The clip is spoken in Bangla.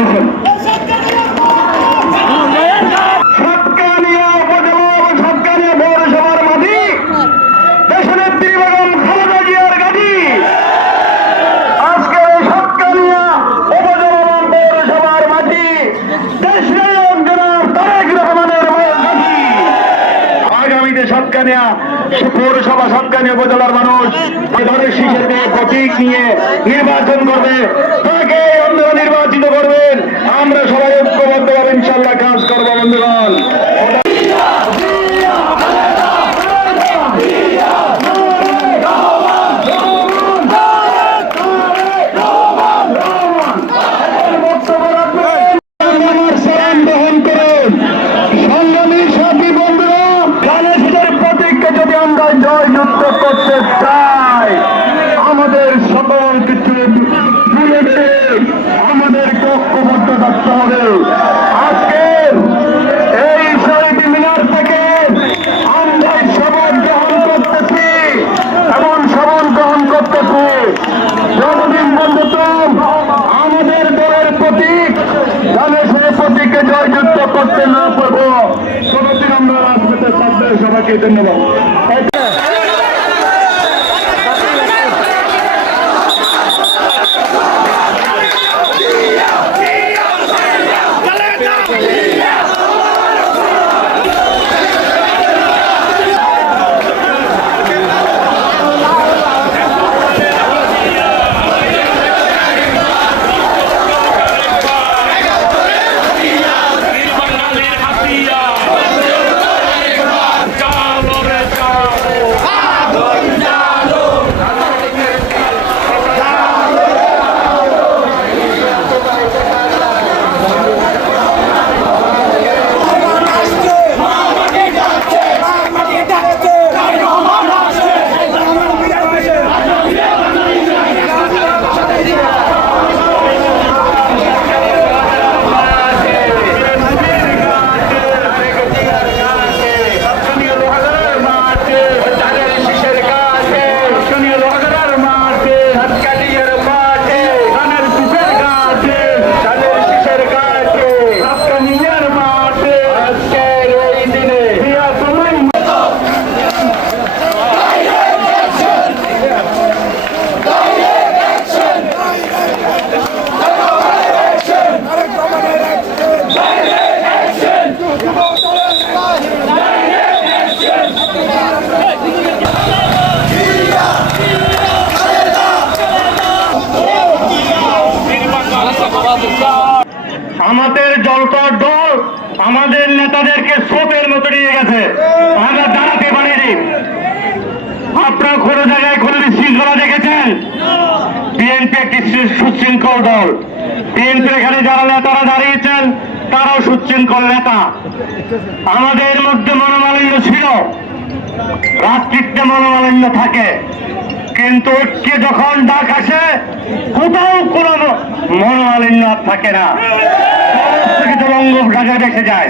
হোসেন। পৌরসভা সাতকানিয়া উপজেলার মানুষ ধানের শীষের প্রতীক নিয়ে নির্বাচন করবে, তাকে আপনারা নির্বাচিত করবেন। আমরা সবাই ঐক্যবদ্ধভাবে ইনশাল্লাহ কাজ করবো বন্ধুগণ। জয়যুক্ত করতে না পারবো কোনদিন আমরা রাজপথে থাকবে। সবাইকে ধন্যবাদ। আমাদের জলতর দল আমাদের নেতাদেরকে স্রোতের মতো নিয়ে গেছে, আমরা দাঁড়াতে পারিনি। আপনারা কোনো জায়গায় কোনো বিশৃঙ্খলা দেখেছেন? বিএনপি একটি সুশৃঙ্খল দল। বিএনপির এখানে যারা নেতারা দাঁড়িয়েছেন তারাও সুশৃঙ্খল নেতা। আমাদের মধ্যে মনোমালিন্য ছিল, রাজনীতিতে মনোমালিন্য থাকে, কিন্তু ঐক্যে যখন ডাক আসে কোথাও কোনো মনোমালিন্য থাকে না, সমস্ত কিছু বঙ্গ ঢাকা দেখে যায়।